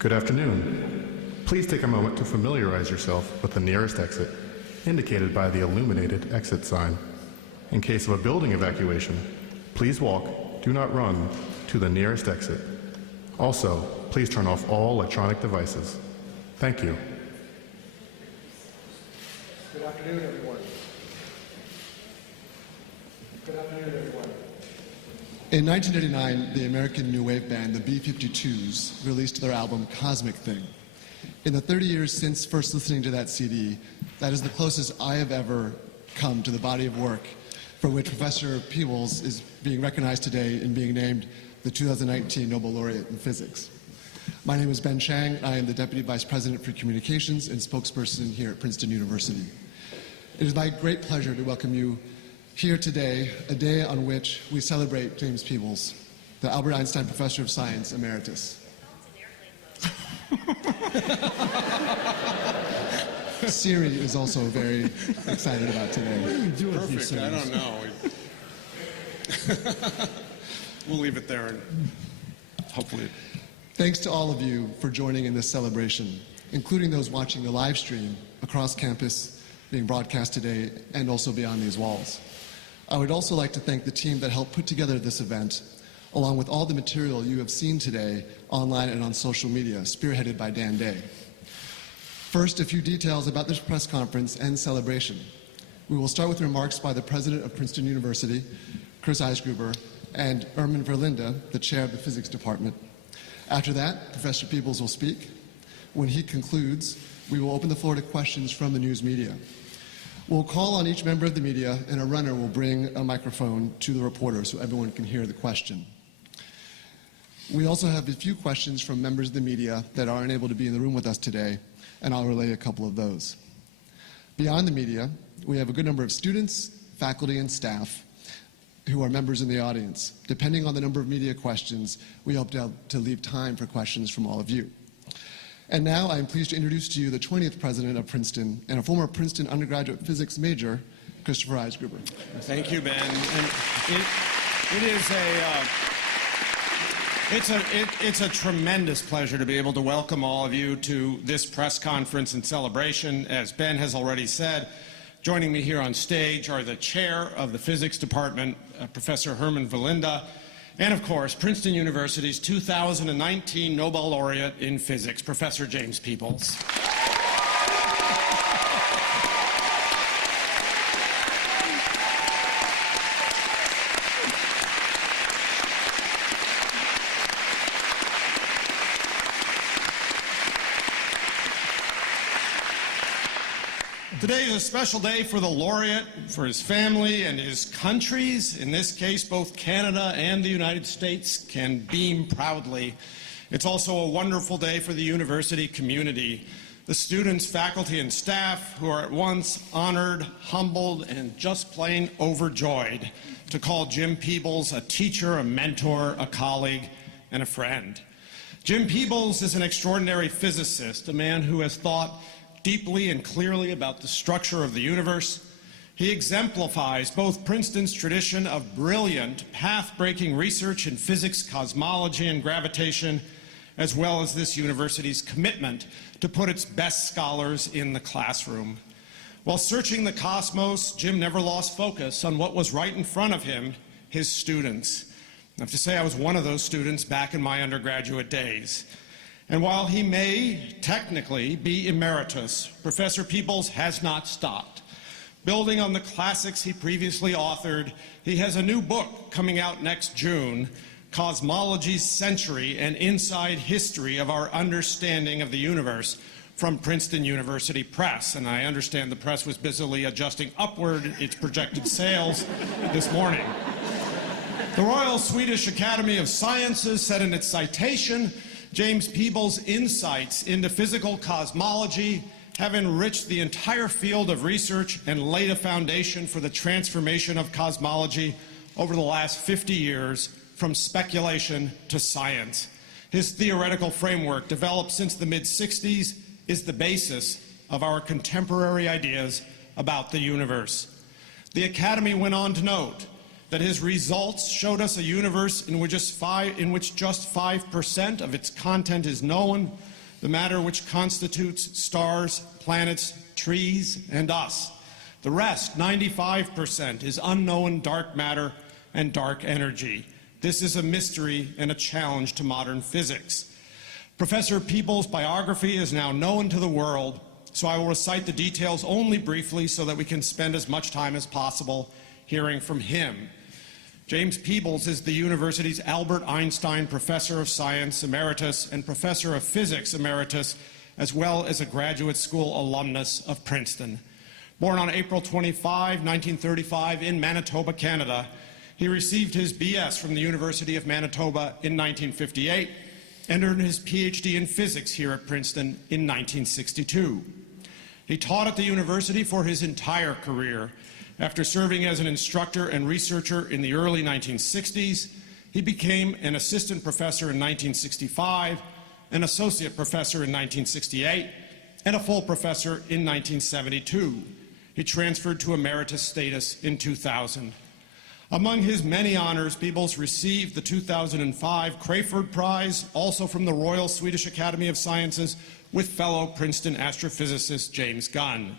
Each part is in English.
Good afternoon. Please take a moment to familiarize yourself with the nearest exit, indicated by the illuminated exit sign. In case of a building evacuation, please walk, do not run, to the nearest exit. Also, please turn off all electronic devices. Thank you. Good afternoon, everyone. Good afternoon, everyone. In 1989, the American new wave band, the B-52s, released their album Cosmic Thing. In the 30 years since first listening to that CD, that is the closest I have ever come to the body of work for which Professor Peebles is being recognized today in being named the 2019 Nobel laureate in physics. My name is Ben Chang. I am the Deputy Vice President for Communications and spokesperson here at Princeton University. It is my great pleasure to welcome you here today, a day on which we celebrate James Peebles, the Albert Einstein Professor of Science Emeritus. Siri is also very excited about today. Perfect, I don't know. We'll leave it there and hopefully. Thanks to all of you for joining in this celebration, including those watching the live stream across campus being broadcast today and also beyond these walls. I would also like to thank the team that helped put together this event, along with all the material you have seen today online and on social media, spearheaded by Dan Day. First, a few details about this press conference and celebration. We will start with remarks by the President of Princeton University, Chris Eisgruber, and Ermin Verlinde, the Chair of the Physics Department. After that, Professor Peebles will speak. When he concludes, we will open the floor to questions from the news media. We'll call on each member of the media, and a runner will bring a microphone to the reporter so everyone can hear the question. We also have a few questions from members of the media that aren't able to be in the room with us today, and I'll relay a couple of those. Beyond the media, we have a good number of students, faculty, and staff who are members in the audience. Depending on the number of media questions, we hope to leave time for questions from all of you. And now I'm pleased to introduce to you the 20th president of Princeton and a former Princeton undergraduate physics major, Christopher Eisgruber. Thank you, Ben. And it's a tremendous pleasure to be able to welcome all of you to this press conference and celebration. As Ben has already said, joining me here on stage are the chair of the physics department, Professor Ermin Verlinde, and of course, Princeton University's 2019 Nobel laureate in physics, Professor James Peebles. Today is a special day for the laureate, for his family and his countries. In this case, both Canada and the United States can beam proudly. It's also a wonderful day for the university community, the students, faculty, and staff who are at once honored, humbled, and just plain overjoyed to call Jim Peebles a teacher, a mentor, a colleague, and a friend. Jim Peebles is an extraordinary physicist, a man who has thought deeply and clearly about the structure of the universe. He exemplifies both Princeton's tradition of brilliant, path-breaking research in physics, cosmology, and gravitation, as well as this university's commitment to put its best scholars in the classroom. While searching the cosmos, Jim never lost focus on what was right in front of him, his students. I have to say I was one of those students back in my undergraduate days. And while he may technically be emeritus, Professor Peebles has not stopped. Building on the classics he previously authored, he has a new book coming out next June, Cosmology's Century, an Inside History of Our Understanding of the Universe, from Princeton University Press. And I understand the press was busily adjusting upward its projected sales this morning. The Royal Swedish Academy of Sciences said in its citation, James Peebles' insights into physical cosmology have enriched the entire field of research and laid a foundation for the transformation of cosmology over the last 50 years from speculation to science. His theoretical framework, developed since the mid-60s, is the basis of our contemporary ideas about the universe. The Academy went on to note, that his results showed us a universe in which just 5% of its content is known, the matter which constitutes stars, planets, trees, and us. The rest, 95%, is unknown dark matter and dark energy. This is a mystery and a challenge to modern physics. Professor Peebles' biography is now known to the world, so I will recite the details only briefly so that we can spend as much time as possible hearing from him. James Peebles is the university's Albert Einstein Professor of Science Emeritus and Professor of Physics Emeritus, as well as a graduate school alumnus of Princeton. Born on April 25, 1935 in Manitoba, Canada, he received his BS from the University of Manitoba in 1958 and earned his PhD in physics here at Princeton in 1962. He taught at the university for his entire career. After serving as an instructor and researcher in the early 1960s, he became an assistant professor in 1965, an associate professor in 1968, and a full professor in 1972. He transferred to emeritus status in 2000. Among his many honors, Peebles received the 2005 Crayford Prize, also from the Royal Swedish Academy of Sciences, with fellow Princeton astrophysicist James Gunn.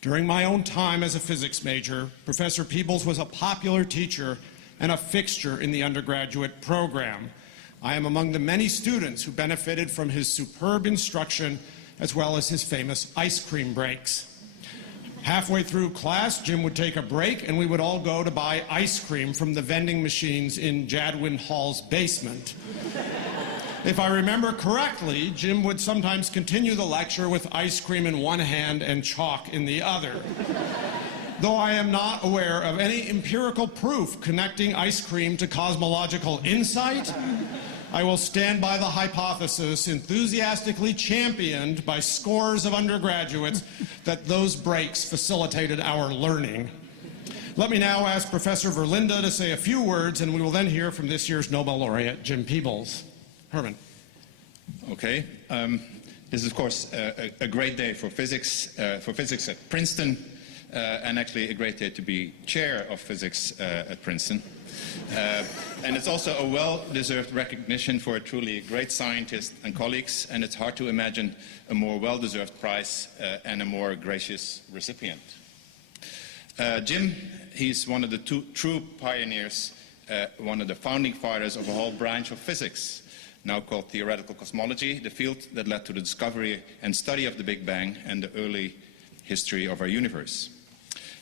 During my own time as a physics major, Professor Peebles was a popular teacher and a fixture in the undergraduate program. I am among the many students who benefited from his superb instruction as well as his famous ice cream breaks. Halfway through class, Jim would take a break and we would all go to buy ice cream from the vending machines in Jadwin Hall's basement. If I remember correctly, Jim would sometimes continue the lecture with ice cream in one hand and chalk in the other. Though I am not aware of any empirical proof connecting ice cream to cosmological insight, I will stand by the hypothesis enthusiastically championed by scores of undergraduates that those breaks facilitated our learning. Let me now ask Professor Verlinda to say a few words, and we will then hear from this year's Nobel laureate, Jim Peebles. Herman. Okay. This is, of course, a great day for physics at Princeton, and actually a great day to be chair of physics at Princeton. And it's also a well-deserved recognition for a truly great scientist and colleagues, and it's hard to imagine a more well-deserved prize and a more gracious recipient. Jim, he's one of the true pioneers, one of the founding fathers of a whole branch of physics, now called theoretical cosmology, the field that led to the discovery and study of the Big Bang and the early history of our universe.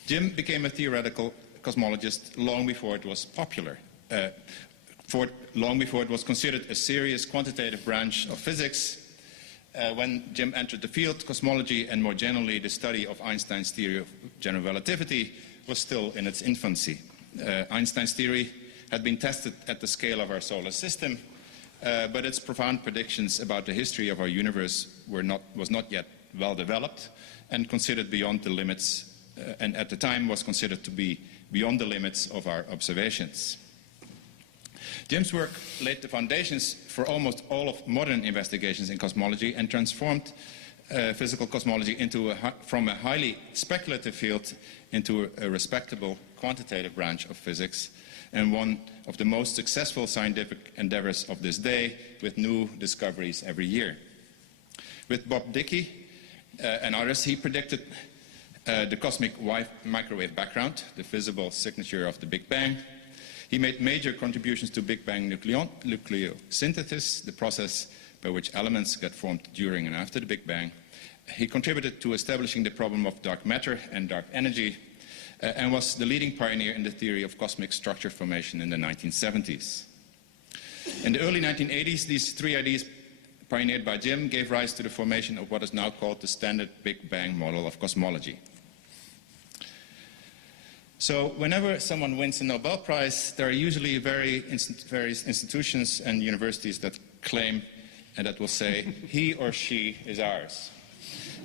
Jim became a theoretical cosmologist long before it was popular, long before it was considered a serious quantitative branch of physics. When Jim entered the field, cosmology and more generally the study of Einstein's theory of general relativity was still in its infancy. Einstein's theory had been tested at the scale of our solar system, but its profound predictions about the history of our universe was not yet well developed and considered beyond the limits, and at the time was considered to be beyond the limits of our observations. Jim's work laid the foundations for almost all of modern investigations in cosmology and transformed physical cosmology from a highly speculative field into a respectable quantitative branch of physics, and one of the most successful scientific endeavors of this day, with new discoveries every year. With Bob Dickey and others, he predicted the cosmic microwave background, the visible signature of the Big Bang. He made major contributions to Big Bang nucleosynthesis, the process by which elements get formed during and after the Big Bang. He contributed to establishing the problem of dark matter and dark energy, and was the leading pioneer in the theory of cosmic structure formation in the 1970s. In the early 1980s, these three ideas pioneered by Jim gave rise to the formation of what is now called the standard Big Bang model of cosmology. So whenever someone wins a Nobel Prize, there are usually various institutions and universities that claim and that will say, he or she is ours.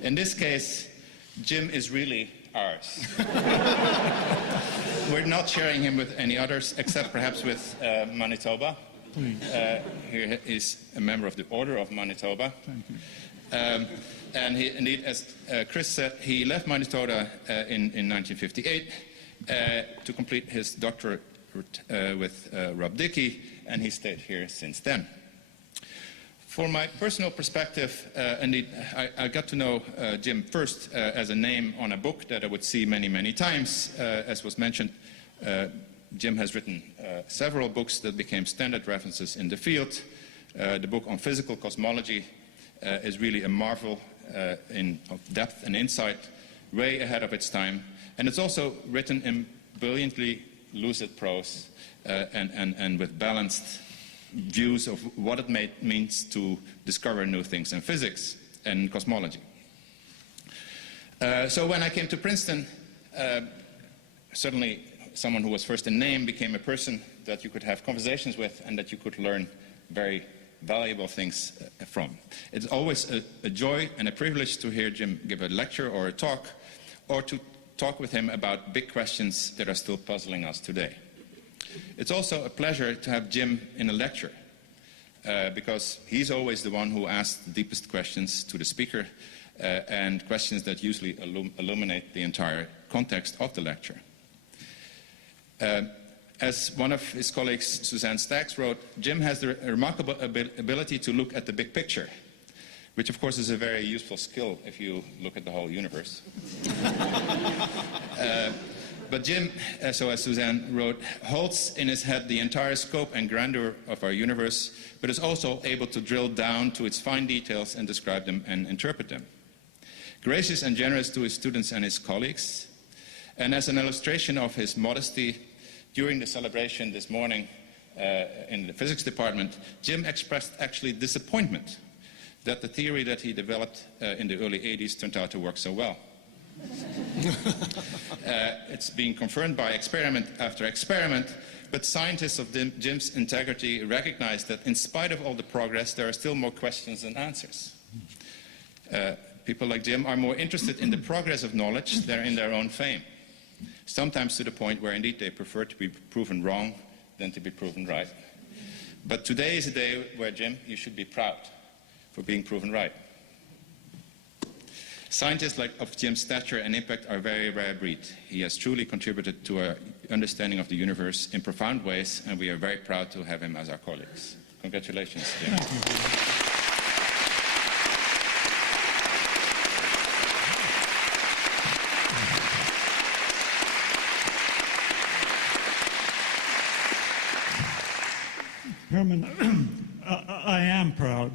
In this case, Jim is really ours. We're not sharing him with any others, except perhaps with Manitoba. He is a member of the Order of Manitoba. Thank you. And he, indeed, as Chris said, he left Manitoba in 1958 to complete his doctorate Rob Dickey, and he stayed here since then. For my personal perspective, indeed, I got to know Jim first as a name on a book that I would see many, many times. As was mentioned, Jim has written several books that became standard references in the field. The book on physical cosmology is really a marvel of depth and insight, way ahead of its time. And it's also written in brilliantly lucid prose and with balanced views of what it means to discover new things in physics and cosmology. So when I came to Princeton, certainly someone who was first in name became a person that you could have conversations with and that you could learn very valuable things from. It's always a joy and a privilege to hear Jim give a lecture or a talk, or to talk with him about big questions that are still puzzling us today. It's also a pleasure to have Jim in a lecture, because he's always the one who asks the deepest questions to the speaker, and questions that usually illuminate the entire context of the lecture. As one of his colleagues, Suzanne Staggs, wrote, Jim has the remarkable ability to look at the big picture, which of course is a very useful skill if you look at the whole universe. But Jim, so as Suzanne wrote, holds in his head the entire scope and grandeur of our universe, but is also able to drill down to its fine details and describe them and interpret them. Gracious and generous to his students and his colleagues, and as an illustration of his modesty, during the celebration this morning in the physics department, Jim expressed actually disappointment that the theory that he developed in the early 80s turned out to work so well. It's being confirmed by experiment after experiment, but scientists of Jim's integrity recognize that in spite of all the progress, there are still more questions than answers. People like Jim are more interested in the progress of knowledge than in their own fame, sometimes to the point where indeed they prefer to be proven wrong than to be proven right. But today is a day where, Jim, you should be proud for being proven right. Scientists of Jim's stature and impact are a very rare breed. He has truly contributed to our understanding of the universe in profound ways, and we are very proud to have him as our colleagues. Congratulations, Jim. Herman, I am proud.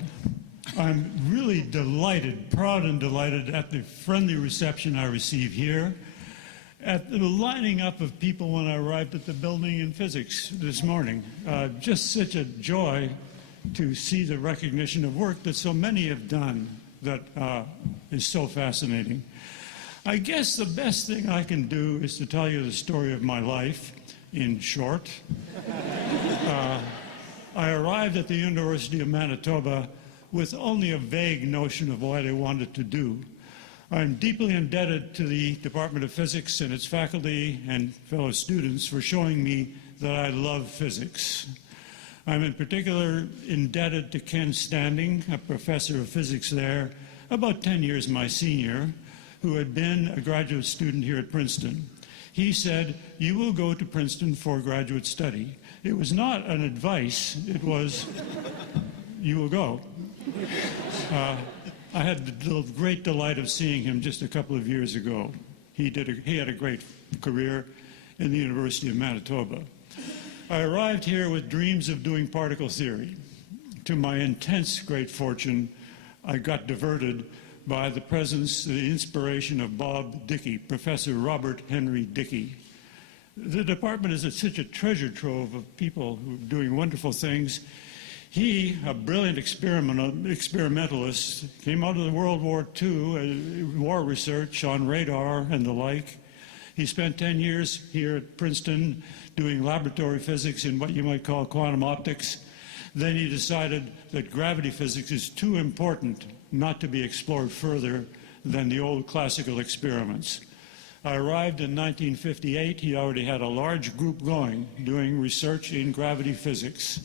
I'm really delighted, proud and delighted at the friendly reception I receive here, at the lining up of people when I arrived at the building in physics this morning. Just such a joy to see the recognition of work that so many have done that is so fascinating. I guess the best thing I can do is to tell you the story of my life in short. I arrived at the University of Manitoba with only a vague notion of what I wanted to do. I'm deeply indebted to the Department of Physics and its faculty and fellow students for showing me that I love physics. I'm in particular indebted to Ken Standing, a professor of physics there, about 10 years my senior, who had been a graduate student here at Princeton. He said, "You will go to Princeton for graduate study." It was not an advice, it was, "You will go." I had the great delight of seeing him just a couple of years ago. He had a great career in the University of Manitoba. I arrived here with dreams of doing particle theory. To my intense great fortune, I got diverted by the presence, the inspiration of Bob Dickey, Professor Robert Henry Dickey. The department is such a treasure trove of people who are doing wonderful things. He, a brilliant experimentalist, came out of the World War II, war research on radar and the like. He spent 10 years here at Princeton doing laboratory physics in what you might call quantum optics. Then he decided that gravity physics is too important not to be explored further than the old classical experiments. I arrived in 1958. He already had a large group going, doing research in gravity physics.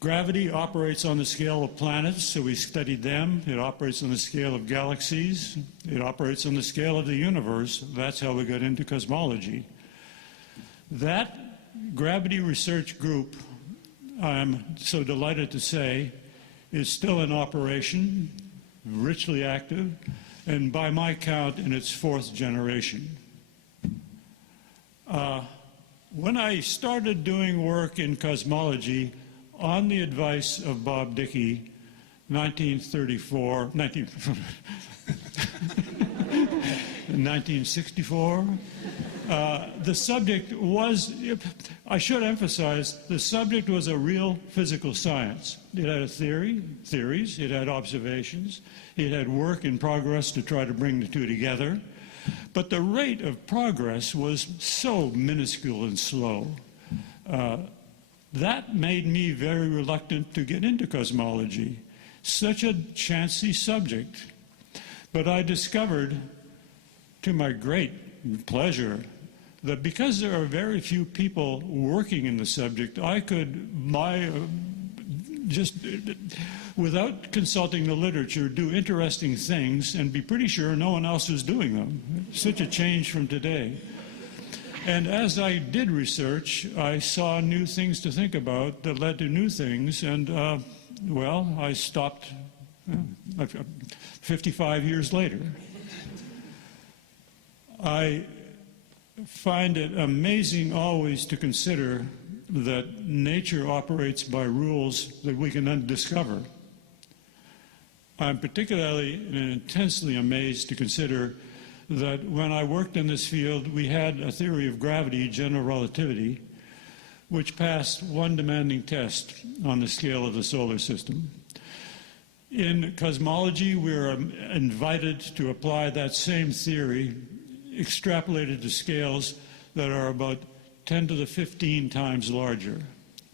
Gravity operates on the scale of planets, so we studied them. It operates on the scale of galaxies. It operates on the scale of the universe. That's how we got into cosmology. That gravity research group, I'm so delighted to say, is still in operation, richly active, and by my count, in its 4th generation. When I started doing work in cosmology on the advice of Bob Dickey, 1964, the subject was, I should emphasize, the subject was a real physical science. It had a theories, it had observations, it had work in progress to try to bring the two together. But the rate of progress was so minuscule and slow. That made me very reluctant to get into cosmology. Such a chancy subject. But I discovered, to my great pleasure, that because there are very few people working in the subject, I could, just without consulting the literature, do interesting things and be pretty sure no one else was doing them. Such a change from today. And as I did research, I saw new things to think about that led to new things, and well, I stopped 55 years later. I find it amazing always to consider that nature operates by rules that we can then discover. I'm particularly and intensely amazed to consider that when I worked in this field, we had a theory of gravity, general relativity, which passed one demanding test on the scale of the solar system. In cosmology, we are invited to apply that same theory, extrapolated to scales that are about 10 to the 15 times larger.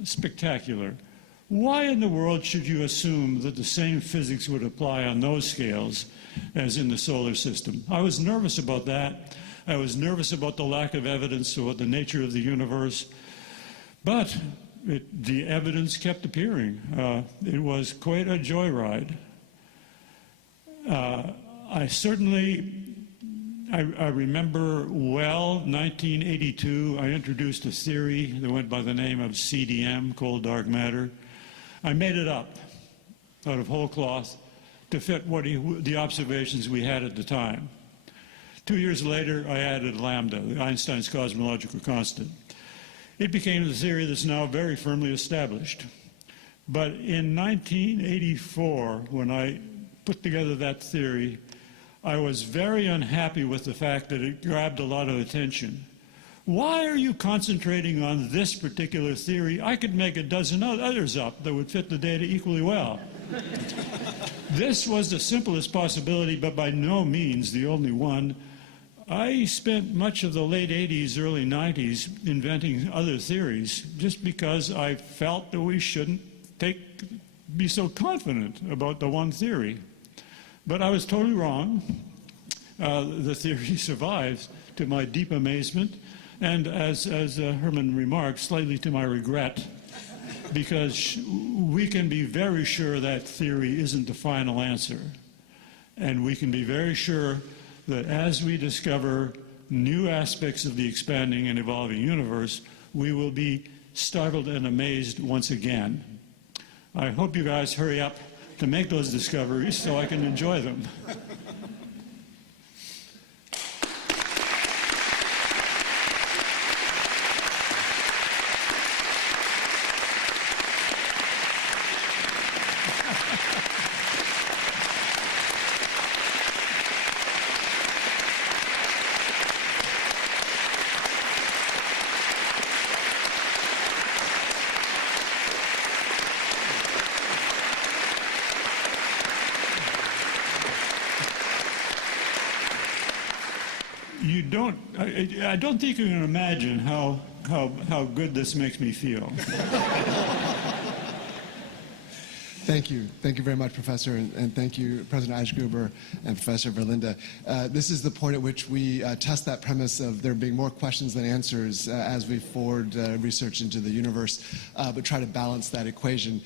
Spectacular. Why in the world should you assume that the same physics would apply on those scales as in the solar system? I was nervous about that. I was nervous about the lack of evidence about the nature of the universe. But the evidence kept appearing. It was quite a joyride. I remember well, 1982, I introduced a theory that went by the name of CDM, cold dark matter. I made it up out of whole cloth to fit the observations we had at the time. 2 years later, I added lambda, Einstein's cosmological constant. It became the theory that's now very firmly established. But in 1984, when I put together that theory, I was very unhappy with the fact that it grabbed a lot of attention. Why are you concentrating on this particular theory? I could make a dozen others up that would fit the data equally well. This was the simplest possibility, but by no means the only one. I spent much of the late 80s, early 90s inventing other theories just because I felt that we shouldn't be so confident about the one theory. But I was totally wrong. The theory survives, to my deep amazement, and as Herman remarked, slightly to my regret, because we can be very sure that theory isn't the final answer. And we can be very sure that as we discover new aspects of the expanding and evolving universe, we will be startled and amazed once again. I hope you guys hurry up to make those discoveries so I can enjoy them. I don't think you can imagine how good this makes me feel. Thank you. Thank you very much, Professor, and thank you, President Eisgruber and Professor Verlinde. This is the point at which we test that premise of there being more questions than answers as we forward research into the universe, but try to balance that equation.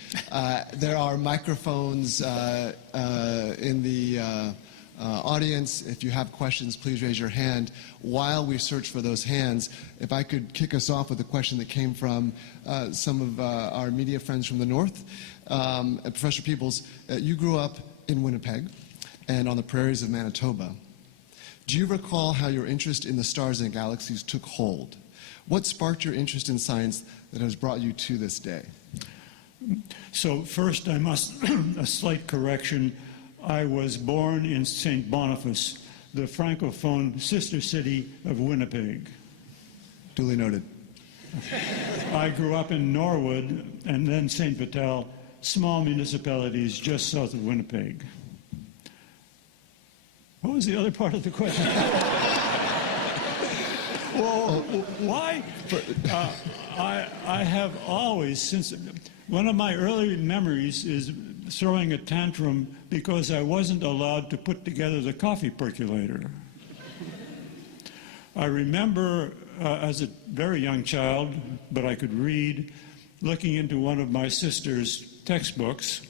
There are microphones in the Audience, if you have questions, please raise your hand. While we search for those hands, if I could kick us off with a question that came from some of our media friends from the North. Professor Peebles, you grew up in Winnipeg and on the prairies of Manitoba. Do you recall how your interest in the stars and galaxies took hold? What sparked your interest in science that has brought you to this day? So first, I must, a slight correction. I was born in St. Boniface, the Francophone sister city of Winnipeg. Duly noted. I grew up in Norwood and then St. Vital, small municipalities just south of Winnipeg. What was the other part of the question? Well, why? I have always, since one of my early memories is throwing a tantrum because I wasn't allowed to put together the coffee percolator. I remember as a very young child, but I could read, looking into one of my sister's textbooks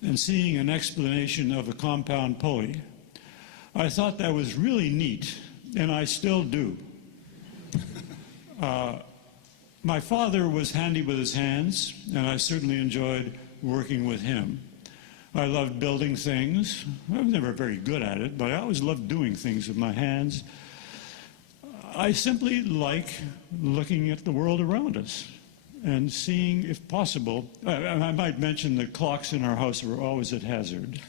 and seeing an explanation of a compound pulley. I thought that was really neat, and I still do. My father was handy with his hands, and I certainly enjoyed working with him. I loved building things. I was never very good at it, but I always loved doing things with my hands. I simply like looking at the world around us and seeing, if possible, I might mention the clocks in our house were always at hazard.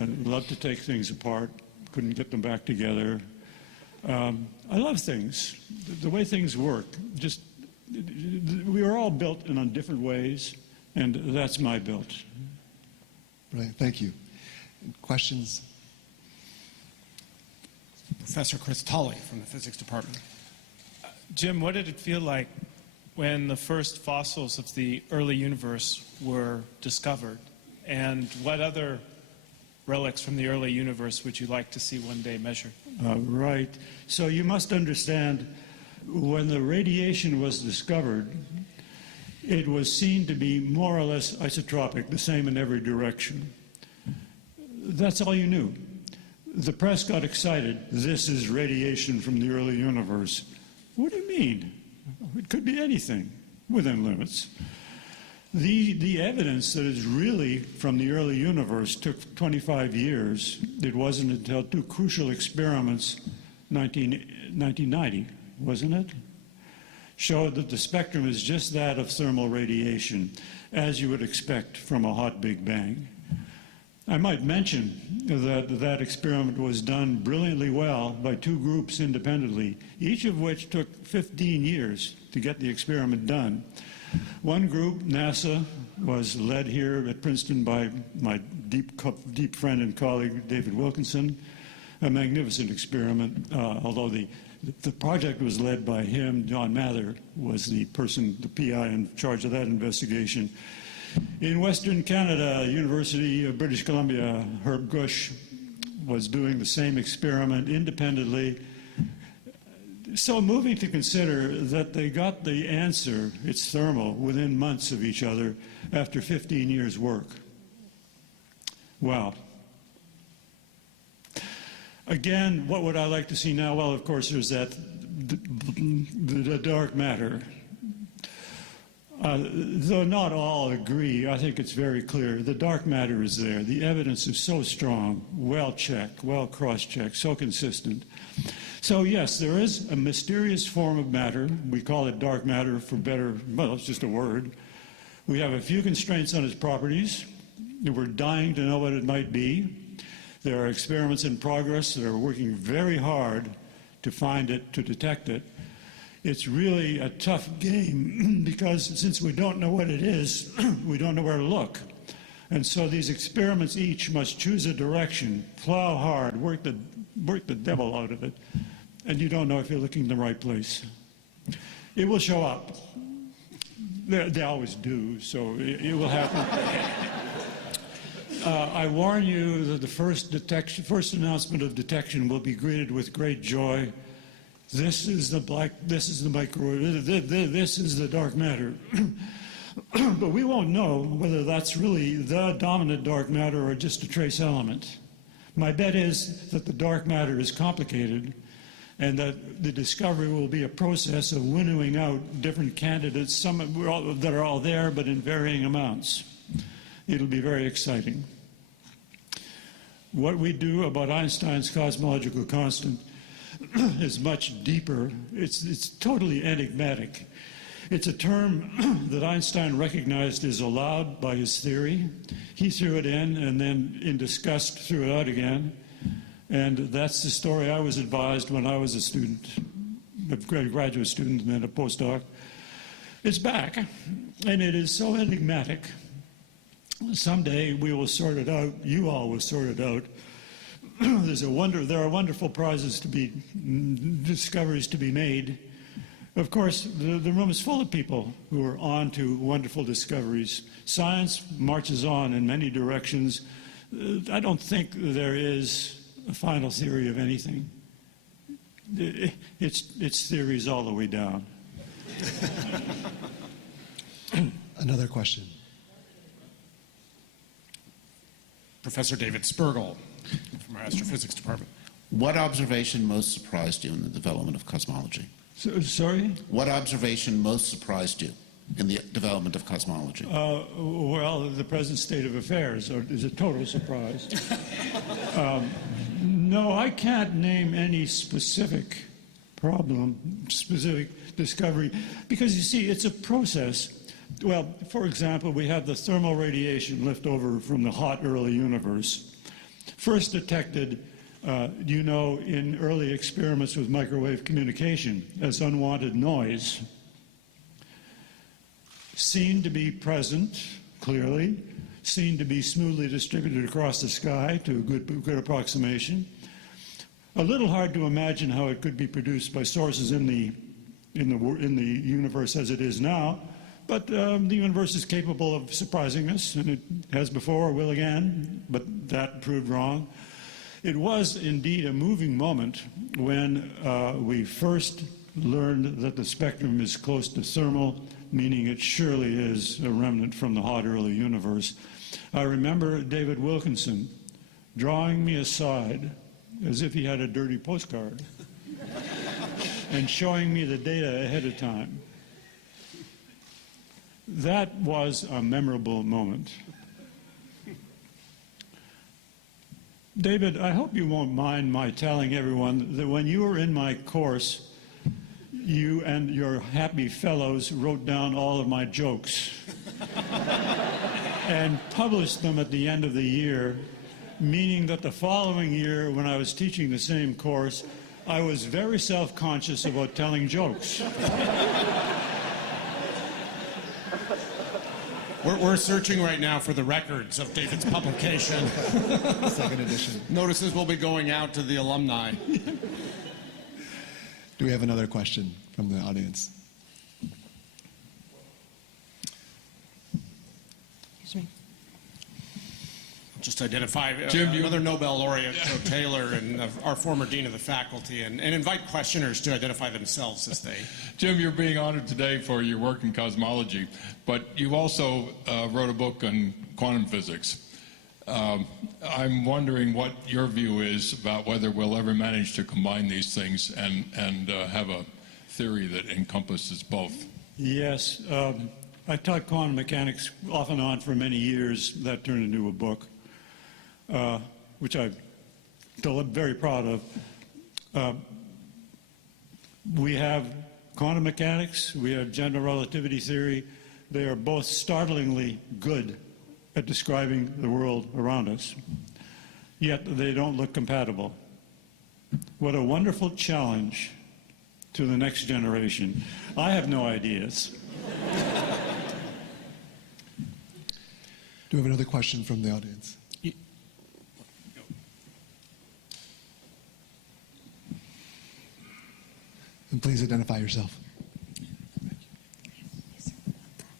I loved to take things apart, couldn't get them back together. I love things, the way things work. Just, we are all built in different ways, and that's my build. Right, thank you. Questions? Professor Chris Tolley from the physics department. Jim, what did it feel like when the first fossils of the early universe were discovered? And what other relics from the early universe would you like to see one day measured? Right. So you must understand, when the radiation was discovered, it was seen to be more or less isotropic, the same in every direction. That's all you knew. The press got excited. This is radiation from the early universe. What do you mean? It could be anything within limits. The evidence that is really from the early universe took 25 years. It wasn't until two crucial experiments, 1990, wasn't it? Showed that the spectrum is just that of thermal radiation, as you would expect from a hot Big Bang. I might mention that that experiment was done brilliantly well by two groups independently, each of which took 15 years to get the experiment done. One group, NASA, was led here at Princeton by my deep friend and colleague, David Wilkinson. A magnificent experiment, although the project was led by him. John Mather was the person, the PI in charge of that investigation. In Western Canada, University of British Columbia, Herb Gush was doing the same experiment independently. So moving to consider that they got the answer, it's thermal, within months of each other after 15 years' work. Wow. Again, what would I like to see now? Well, of course, there's that, the dark matter. Though not all agree, I think it's very clear. The dark matter is there. The evidence is so strong, well-checked, well-cross-checked, so consistent. So yes, there is a mysterious form of matter. We call it dark matter for better, well, it's just a word. We have a few constraints on its properties. We're dying to know what it might be. There are experiments in progress that are working very hard to find it, to detect it. It's really a tough game because since we don't know what it is, we don't know where to look. And so these experiments each must choose a direction, plow hard, work the devil out of it, and you don't know if you're looking in the right place. It will show up. They always do, so it will happen. I warn you that the first announcement of detection will be greeted with great joy. This is the microwave, this is the dark matter. But we won't know whether that's really the dominant dark matter or just a trace element. My bet is that the dark matter is complicated and that the discovery will be a process of winnowing out different candidates, some that are all there, but in varying amounts. It'll be very exciting. What we do about Einstein's cosmological constant is much deeper. It's totally enigmatic. It's a term that Einstein recognized is allowed by his theory. He threw it in and then, in disgust, threw it out again. And that's the story I was advised when I was a student, a graduate student and then a postdoc. It's back, and it is so enigmatic. Someday we will sort it out. You all will sort it out. There are wonderful prizes to be, discoveries to be made. Of course, the room is full of people who are on to wonderful discoveries. Science marches on in many directions. I don't think there is a final theory of anything. It's theories all the way down. Another question. Professor David Spergel from our astrophysics department. What observation most surprised you in the development of cosmology? Sorry? What observation most surprised you in the development of cosmology? Well, the present state of affairs is a total surprise. No, I can't name any specific problem, specific discovery, because you see, it's a process. Well, for example, we have the thermal radiation left over from the hot early universe, first detected, in early experiments with microwave communication as unwanted noise, seen to be present, clearly, seen to be smoothly distributed across the sky to a good approximation. A little hard to imagine how it could be produced by sources in the universe as it is now, but the universe is capable of surprising us, and it has before, will again, but that proved wrong. It was indeed a moving moment when we first learned that the spectrum is close to thermal, meaning it surely is a remnant from the hot early universe. I remember David Wilkinson drawing me aside as if he had a dirty postcard and showing me the data ahead of time. That was a memorable moment. David, I hope you won't mind my telling everyone that when you were in my course, you and your happy fellows wrote down all of my jokes and published them at the end of the year, meaning that the following year, when I was teaching the same course, I was very self-conscious about telling jokes. We're searching right now for the records of David's publication. Second edition. Notices will be going out to the alumni. Do we have another question from the audience? Excuse me. Just identify Jim, another Nobel laureate, Joe Taylor, and our former dean of the faculty, and invite questioners to identify themselves as they... Jim, you're being honored today for your work in cosmology, but you also wrote a book on quantum physics. I'm wondering what your view is about whether we'll ever manage to combine these things and have a theory that encompasses both. Yes, I taught quantum mechanics off and on for many years. That turned into a book, which I'm still very proud of. We have quantum mechanics, we have general relativity theory. They are both startlingly good at describing the world around us, yet they don't look compatible. What a wonderful challenge to the next generation. I have no ideas. Do we have another question from the audience? And please identify yourself.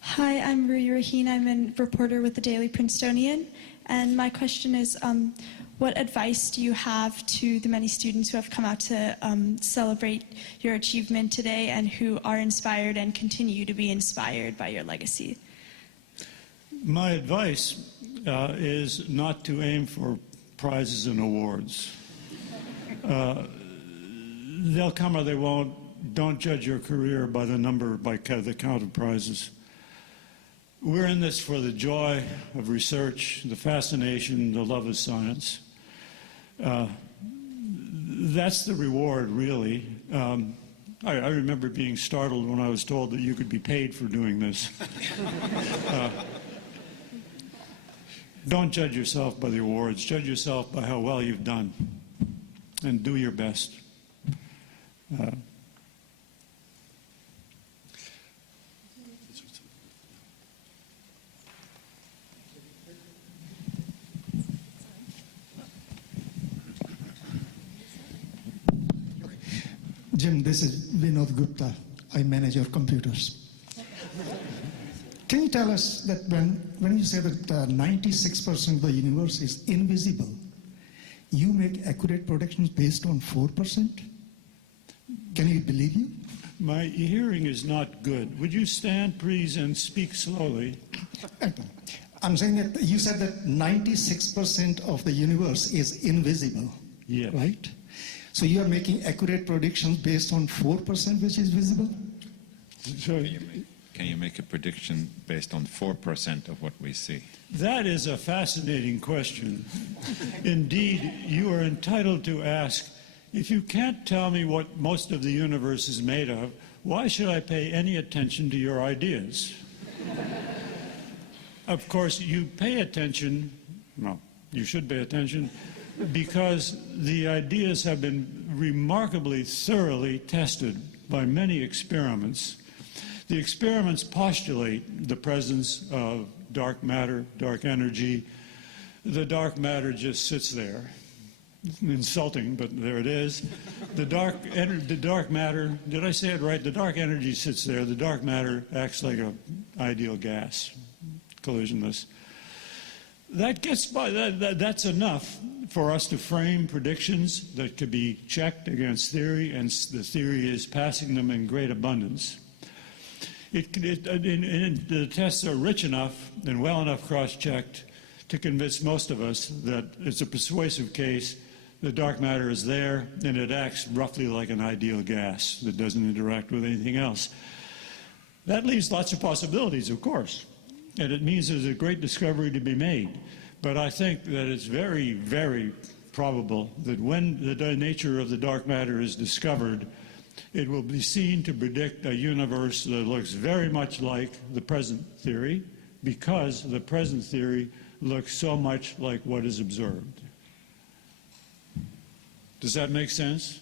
Hi, I'm Rui Raheen. I'm a reporter with the Daily Princetonian. And my question is, what advice do you have to the many students who have come out to celebrate your achievement today and who are inspired and continue to be inspired by your legacy? My advice is not to aim for prizes and awards. They'll come or they won't. Don't judge your career by the number, by the count of prizes. We're in this for the joy of research, the fascination, the love of science. That's the reward, really. I remember being startled when I was told that you could be paid for doing this. Don't judge yourself by the awards. Judge yourself by how well you've done. And do your best. Jim, this is Vinod Gupta. I manage your computers. Can you tell us that when you say that 96% of the universe is invisible, you make accurate predictions based on 4%? Can you believe you? My hearing is not good. Would you stand, please, and speak slowly? I'm saying that you said that 96% of the universe is invisible, Yes. right? So you are making accurate predictions based on 4%, which is visible? So Can you make a prediction based on 4% of what we see? that is a fascinating question. Indeed, you are entitled to ask, if you can't tell me what most of the universe is made of, why should I pay any attention to your ideas? Of course, you pay attention, well, you should pay attention, because the ideas have been remarkably thoroughly tested by many experiments. The experiments postulate the presence of dark matter, dark energy. The dark matter just sits there. It's insulting, but there it is. The dark matter, did I say it right? The dark energy sits there. The dark matter acts like an ideal gas, collisionless. That gets by, that's enough for us to frame predictions that could be checked against theory, and the theory is passing them in great abundance. The tests are rich enough and well enough cross-checked to convince most of us that it's a persuasive case. The dark matter is there, and it acts roughly like an ideal gas that doesn't interact with anything else. That leaves lots of possibilities, of course, and it means there's a great discovery to be made. But I think that it's very, very probable that when the nature of the dark matter is discovered, it will be seen to predict a universe that looks very much like the present theory, because the present theory looks so much like what is observed. Does that make sense?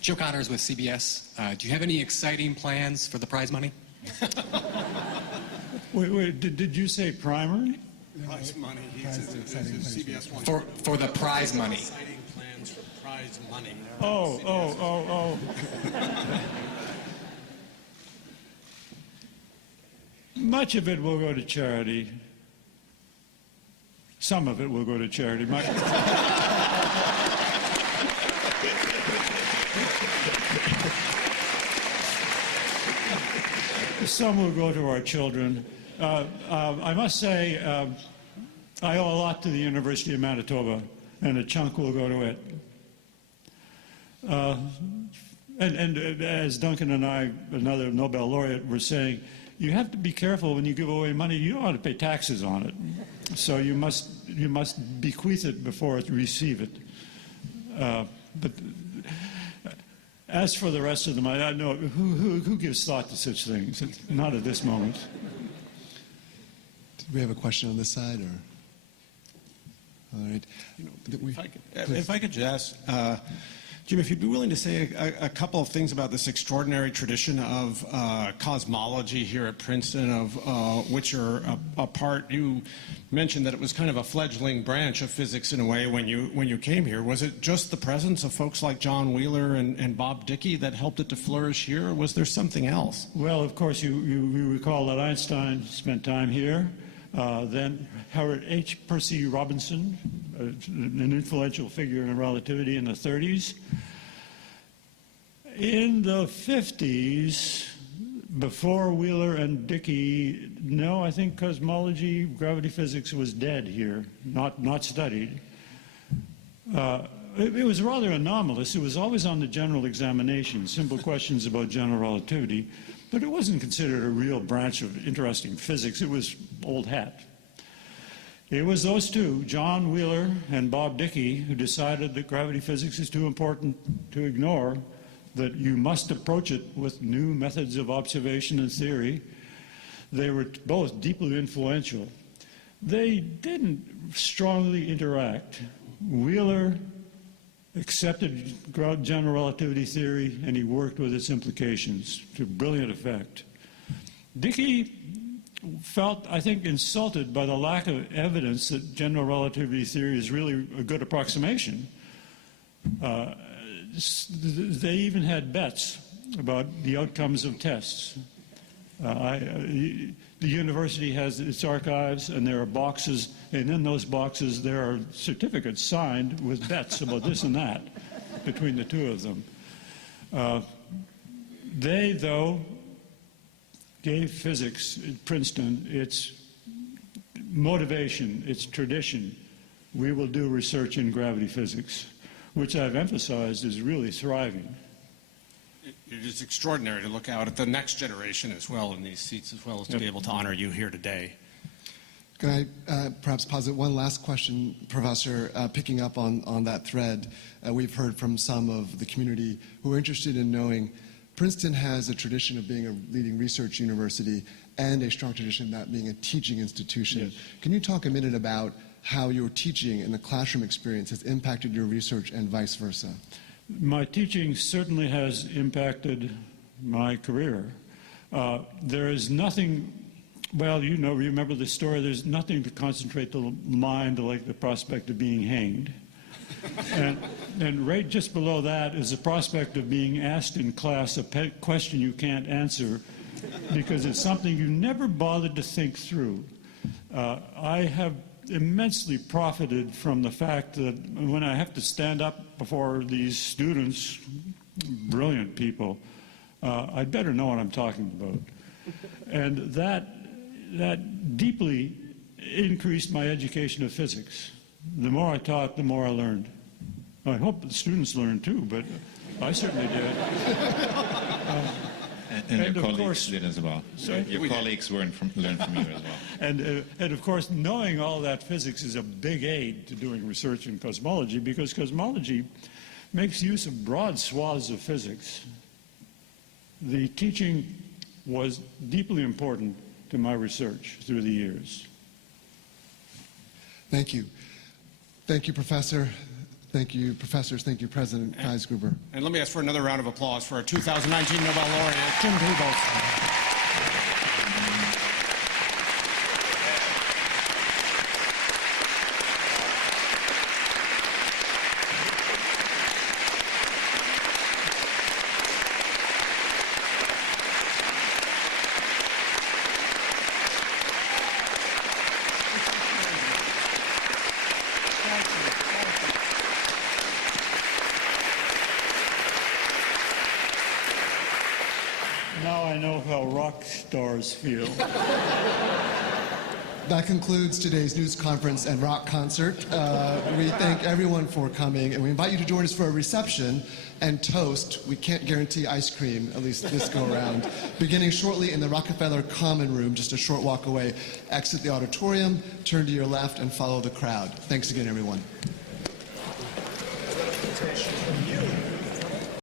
Joe Connors with CBS. Do you have any exciting plans for the prize money? Wait, did you say primary? Prize money. CBS wants For the prize money. exciting plans for prize money. Oh. Much of it will go to charity. Some of it will go to charity. Some will go to our children. I must say, I owe a lot to the University of Manitoba, and a chunk will go to it. And as Duncan and I, another Nobel laureate, were saying, you have to be careful when you give away money. You don't want to pay taxes on it. So you must bequeath it before you receive it. But as for the rest of them, I know who gives thought to such things? Not at this moment. Did we have a question on this side, or? All right. If I could just ask, Jim, if you'd be willing to say a couple of things about this extraordinary tradition of cosmology here at Princeton, of which you're a part. You mentioned that it was kind of a fledgling branch of physics in a way when you came here. Was it just the presence of folks like John Wheeler and Bob Dickey that helped it to flourish here, or was there something else? Well, of course, you recall that Einstein spent time here. Then Howard H. Percy Robinson, an influential figure in relativity in the 30s. In the 50s, Before Wheeler and Dickey, no, I think cosmology, gravity physics was dead here, not studied. It was rather anomalous. It was always on the general examination, simple questions about general relativity, but it wasn't considered a real branch of interesting physics. It was old hat. It was those two, John Wheeler and Bob Dickey, who decided that gravity physics is too important to ignore, that you must approach it with new methods of observation and theory. They were both deeply influential. They didn't strongly interact. Wheeler accepted general relativity theory, and he worked with its implications to brilliant effect. Dickey felt, I think, insulted by the lack of evidence that general relativity theory is really a good approximation. They even had bets about the outcomes of tests. The university has its archives, and there are boxes, and in those boxes there are certificates signed with bets about this and that between the two of them. They, though, gave physics at Princeton its motivation, its tradition. We will do research in gravity physics, which I've emphasized is really thriving. It is extraordinary to look out at the next generation as well in these seats, as well as to be able to honor you here today. Can I perhaps posit one last question, Professor, picking up on that thread? We've heard from some of the community who are interested in knowing Princeton has a tradition of being a leading research university and a strong tradition of that being a teaching institution. Yes. Can you talk a minute about how your teaching and the classroom experience has impacted your research and vice versa? My teaching certainly has impacted my career. There is nothing, well, you know, remember the story, there's nothing to concentrate the mind like the prospect of being hanged. And right just below that is the prospect of being asked in class a question you can't answer because it's something you never bothered to think through. I have immensely profited from the fact that when I have to stand up before these students, brilliant people, I'd better know what I'm talking about. And that deeply increased my education of physics. The more I taught, the more I learned. I hope the students learned too, but I certainly did. And your colleagues did as well. Sorry? Your colleagues learned from you as well. And of course, knowing all that physics is a big aid to doing research in cosmology, because cosmology makes use of broad swaths of physics. The teaching was deeply important to my research through the years. Thank you. Thank you, Professor. Thank you, professors. Thank you, President Kaisgruber. And let me ask for another round of applause for our 2019 Nobel laureate, Jim Peebles. Now I know how rock stars feel. That concludes today's news conference and rock concert. We thank everyone for coming, and we invite you to join us for a reception and toast. We can't guarantee ice cream, at least this go around, beginning shortly in the Rockefeller Common Room, just a short walk away. Exit the auditorium, turn to your left, and follow the crowd. Thanks again, everyone.